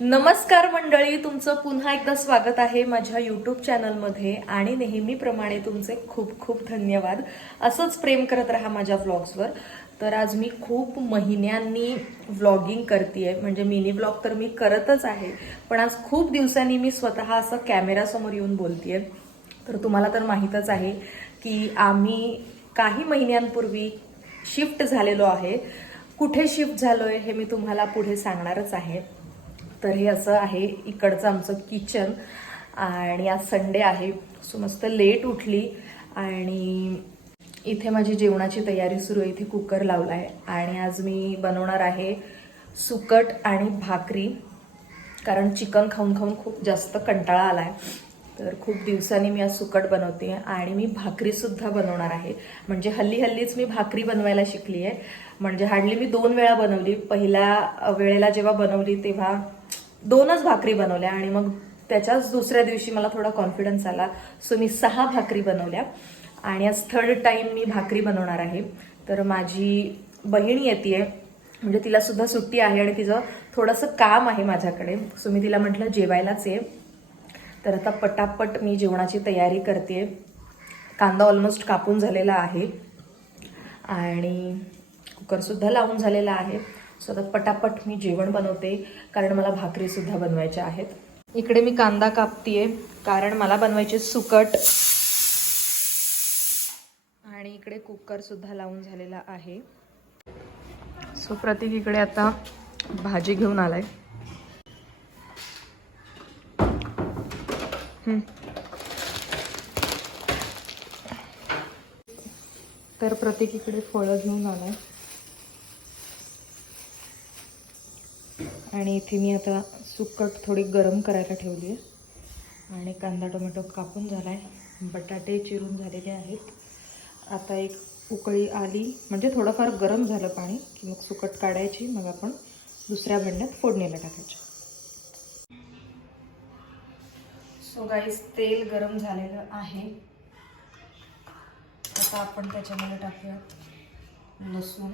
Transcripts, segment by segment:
नमस्कार मंडळी तुमचं पुन्हा एकदा स्वागत आहे माझ्या यूट्यूब चॅनलमध्ये आणि नेहमीप्रमाणे तुमचे खूप खूप धन्यवाद. असंच प्रेम करत राहा माझ्या व्लॉग्सवर तर आज मी खूप महिन्यांनी व्लॉगिंग करते म्हणजे मिनी व्लॉग तर मी करतच आहे पण आज खूप दिवसांनी मी स्वतः असं कॅमेरासमोर येऊन बोलतेय. तर तुम्हाला तर माहीतच आहे की आम्ही काही महिन्यांपूर्वी शिफ्ट झालेलो आहे. कुठे शिफ्ट झालो आहे हे मी तुम्हाला पुढे सांगणारच आहे. तर हे असं आहे इकडचं आमचं किचन आणि आज संडे आहे. सो मस्त लेट उठली आणि इथे माझी जेवणाची तयारी सुरू आहे. इथे कुकर लावला आहे आणि आज मी बनवणार आहे सुकट आणि भाकरी. कारण चिकन खाऊन खाऊन खूप जास्त कंटाळा आला आहे तर खूप दिवसांनी मी आज सुकट बनवते आणि मी भाकरीसुद्धा बनवणार आहे. म्हणजे हल्ली हल्लीच मी भाकरी बनवायला शिकली आहे म्हणजे हार्डली मी दोन वेळा बनवली. पहिल्या वेळेला जेव्हा बनवली तेव्हा दोनच भाकरी बनवल्या आणि मग त्याच्याच दुसऱ्या दिवशी मला थोडा कॉन्फिडन्स आला. सो मी सहा भाकरी बनवल्या. आणि आज थर्ड टाइम मी भाकरी बनवणार आहे. तर माझी बहीण येते म्हणजे तिला सुद्धा सुट्टी आहे आणि तिचं थोडंसं काम आहे माझ्याकडे. सो मी तिला म्हटलं जेवायलाच ये. तर आता पटापट मी जेवणाची तयारी करते कांदा ऑलमोस्ट कापून झालेला आहे. आणि कुकरसुद्धा लावून झालेला आहे. सतत पटापट मी जेवण बनवते कारण मला भाकरीसुद्धा बनवायच्या आहेत. इकडे मी कांदा कापतीये कारण मला बनवायचे सुकट. आणि इकडे कुकरसुद्धा लावून झालेला आहे. सो प्रतीक इकडे आता भाजी घेऊन आलाय. तर प्रत्येक इकडे फळं घेऊन आलाय. आणि इथे मी आता सुकट थोडी गरम करायला ठेवली आहे. आणि कांदा टोमॅटो कापून झाला आहे बटाटे चिरून झालेले आहेत. आता एक उकळी आली म्हणजे थोडंफार गरम झालं पाणी की मग सुकट काढायची मग आपण दुसऱ्या भांड्यात फोडणीला टाकायची. सो गाईस तेल गरम झालेलं आहे. आता आपण त्याच्यामध्ये टाकूया लसूण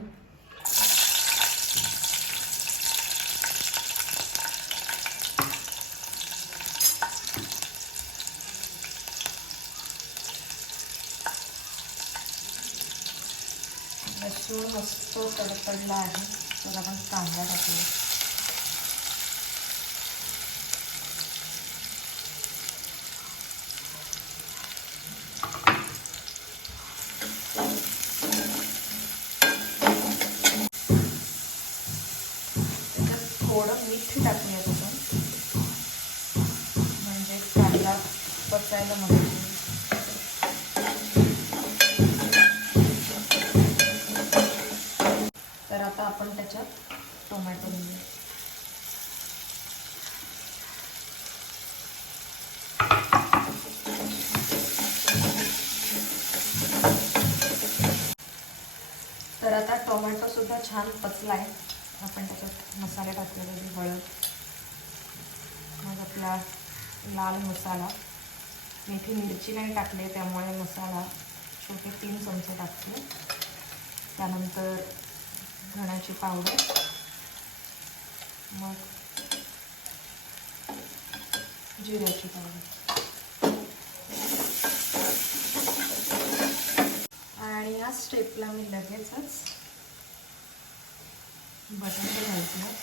लसूण मस्त तडतडला आहे. तर आपण कांदा टाकूया. थोडं मीठ टाकूया आपण. म्हणजे कांदा पचायला मदत होईल तर आता आपण त्याच्यात टोमॅटो घेऊया तर आता टोमॅटो सुद्धा छान आहे आपण त्याच्यात मसाले टाकलेले हळद मग आपला लाल मसाला मेथी मिरची नाही टाकली त्यामुळे मसाला छोटे तीन चमचे टाकले त्यानंतर धण्याची पावडर. मग जिऱ्याची पावडर. आणि या स्टेपला मी लगेचच बटन घालते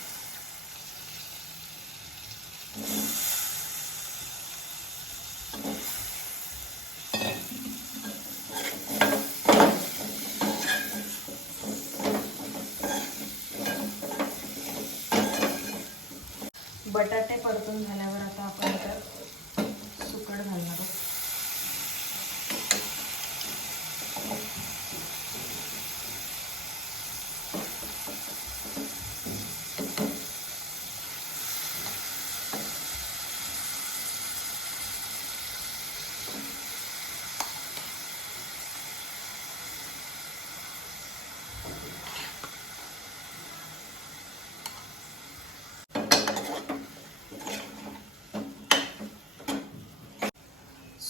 बटाटे परतून झाल्यावर आता आपण त्यात सुकट घालणार आहोत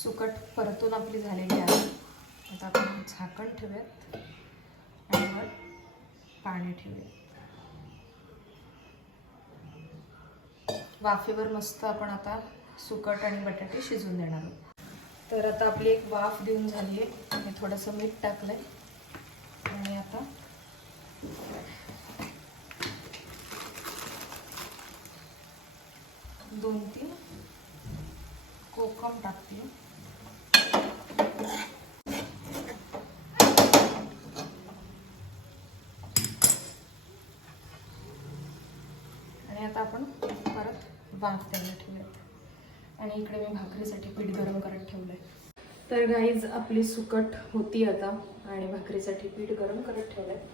सुकट परतून आपली झालेली आहे. आता आपण झाकण ठेवूयात. आणि वर पाणी ठेवूयात. वाफेवर मस्त आपण आता सुकट आणि बटाटे शिजवून देणार आहोत. तर आता आपली एक वाफ देऊन झाली आहे. मी थोडंसं मीठ टाकलं आहे आणि आता दोन तीन कोकम टाकते आणि आता आपण परत वाफ द्यायला ठेवूयात आणि इकडे मी भाकरीसाठी पीठ गरम करत ठेवलं आहे तर गाईज आपली सुकट होती आता आणि भाकरीसाठी पीठ गरम करत ठेवलं आहे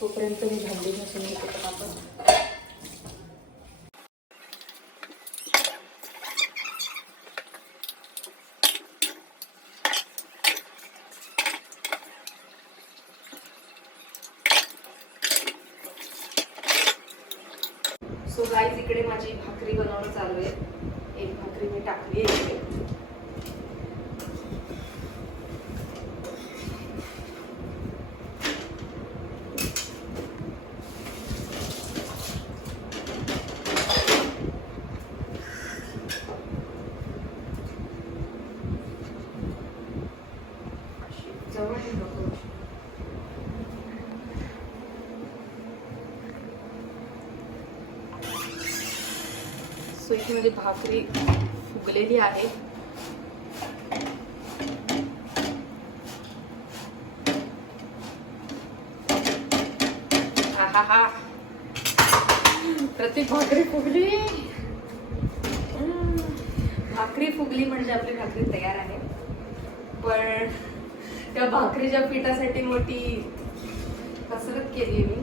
तोपर्यंत मी भांडी घासून घेते आपण सो गाईज इकडे माझी भाकरी बनवणं चालू आहे. एक भाकरी मी टाकली आहे इकडे. अशी म्हणजे भाकरी फुगलेली आहे. आहाहा. प्रत्येक भाकरी फुगली. भाकरी फुगली म्हणजे आपली भाकरी तयार आहे. पण त्या भाकरीच्या पिठासाठी मोठी कसरत केली मी.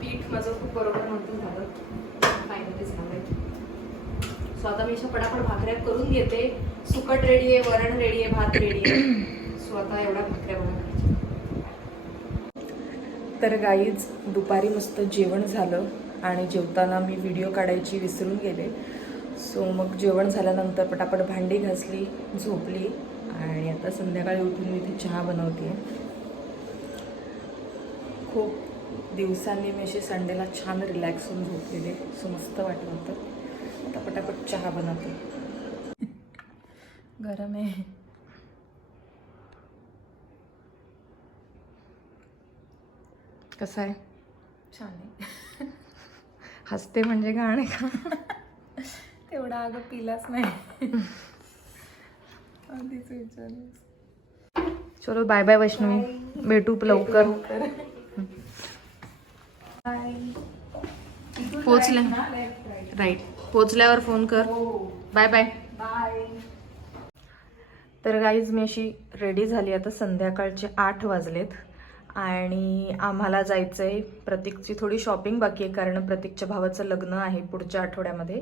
पीठ माझं खूप बरोबर नव्हतं झालं. नक्कीच झालंय सो आता मी अशा पटापट भाकऱ्या करून घेते. सुकट रेडी आहे वरण रेडी आहे भात रेडी आहे. सो आता एवढ्या भाकऱ्या बनवायच्या तर गाईज दुपारी मस्त जेवण झालं आणि जेवताना मी व्हिडिओ काढायची विसरून गेले. सो मग जेवण झाल्यानंतर पटापट भांडी घासली झोपली आणि आता संध्याकाळी उठून मी इथे चहा बनवते खूप दिवसांनी मी अशी संडेला छान रिलॅक्स होऊन झोपलेले. सो मस्त वाटलं होतं. आता पटापट चहा बनवते. गरम आहे. कसं आहे? छान आहे. हसते म्हणजे गाणे का? तेवढा अगं पिलाच नाही. विचारलं चलो बाय बाय वैष्णवी भेटू लवकर. पोचले राईट पोचल्यावर फोन कर. बाय बाय बाय तर गाईज मी अशी रेडी झाली आता. संध्याकाळचे आठ वाजलेत. आणि आम्हाला जायचं आहे प्रतीकची थोडी शॉपिंग बाकी आहे कारण प्रतीकच्या भावाचं लग्न आहे पुढच्या आठवड्यामध्ये.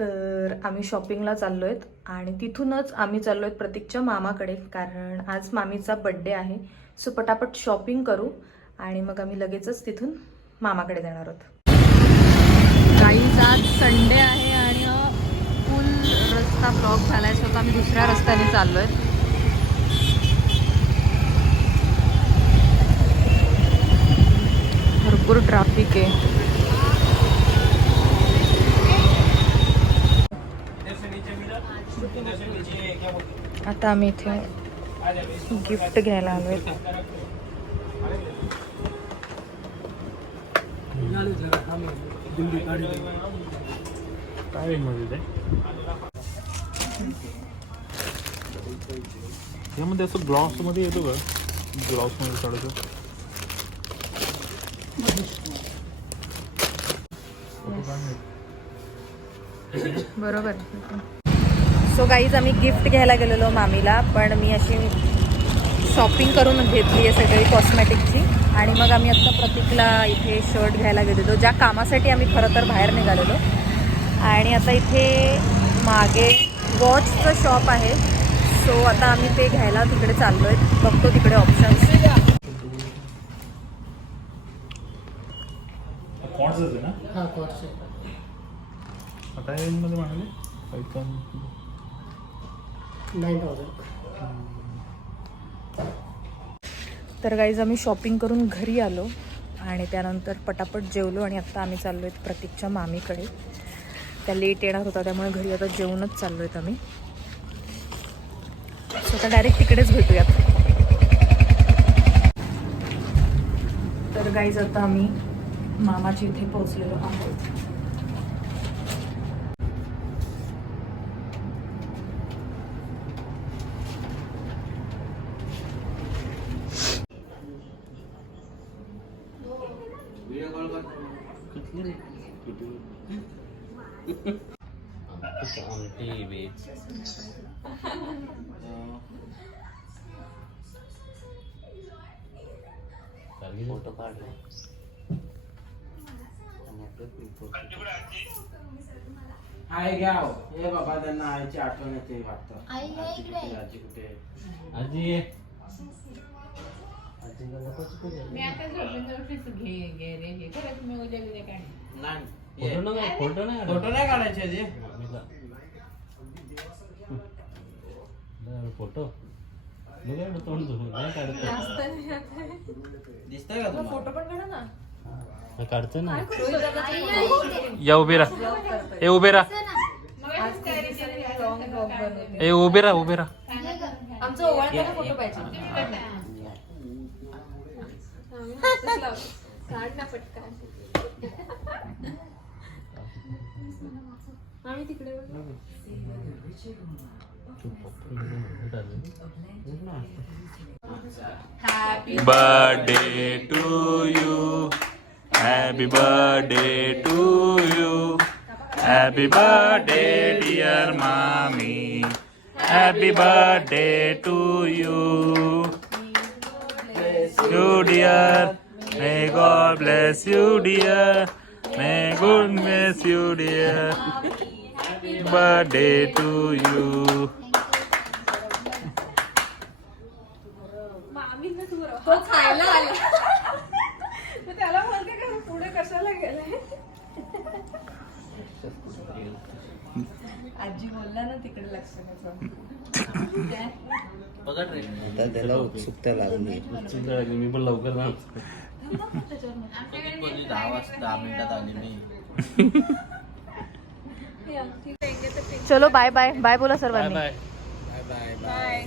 तर आम्ही शॉपिंगला चाललो आहेत आणि तिथूनच आम्ही चाललो आहेत प्रतीकच्या मामाकडे कारण आज मामीचा बड्डे आहे. सो पटापट शॉपिंग करू आणि मग आम्ही लगेचच तिथून मामाकडे जाणार आहोत. काहीच आज संडे आहे आणि फुल रस्ता ब्लॉक झालाय. सो आता आम्ही दुसऱ्या रस्त्याने चाललोय. भरपूर ट्रॅफिक आहे. आता आम्ही इथे गिफ्ट घ्यायला आलोय. काय रेंजमध्ये ते? यामध्ये असं ग्लॉसमध्ये येतो का? ग्लॉसमध्ये थोडंसं बरोबर. सो गाईज आम्ही गिफ्ट घ्यायला गेलेलो मामीला पण मी अशी शॉपिंग करून घेतली आहे सगळी कॉस्मॅटिकची आणि मग आम्ही आत्ता प्रतीकला इथे शर्ट घ्यायला गेलेलो ज्या कामासाठी आम्ही खरं तर बाहेर निघालेलो. आणि आता इथे मागे वॉचचं शॉप आहे. सो आता आम्ही ते घ्यायला तिकडे चाललो आहे बघतो तिकडे ऑप्शन्स कॉर्ड्स आहे तर गाईज आम्ही शॉपिंग करून घरी आलो आणि त्यानंतर पटापट जेवलो आणि आत्ता आम्ही चाललो आहेत प्रतीकच्या मामीकडे. त्या लेट येणार होता त्यामुळे घरी आता जेवूनच चाललो आहेत आम्ही. सो आता डायरेक्ट तिकडेच भेटूयात. तर गाईज आता आम्ही मामाच्या इथे पोहोचलेलो आहोत. आमटी वेज फ़ोटो काढ घ्या हो. हे बाबा त्यांना आईची आठवण येते वाटतं आजी कुठे आजी मी आता झोपेजवळच घे घे रे घे. खरंच मी उद्या उद्या काय नाही. फोटो ये. नाही फोटो नाही फोटो नाही काढायचे आधी. मी का- बरं, फोटो. बघा एवढं तोंड धुवून नाही काढतो दिसतंय का तुम्हाला? फोटो पण काढा ना. हा, काढतो ना. या उभे राहा. ए उभे राहा. ए उभे राहा उभे राहा. आमचं ओवाळताना फोटो पाहिजे. काढ ना पटकन आम्ही तिकडे birthday to you happy birthday to you happy birthday dear मामी happy birthday to you you dear god bless you dear. May good bless you dear. Birthday to you. तो खायला आला. मग त्याला बोलते का पुढे कशाला गेलाय? आजी बोलला ना तिकडे लक्ष द्यायचं बघा रे आता त्याला उत्सुकता लागली. मी पण लवकर जाणार कोणी दहा वाजता दहा मिनिटात आली मी चलो बाय बाय बाय बोला सर्वांनी. Bye bye bye bye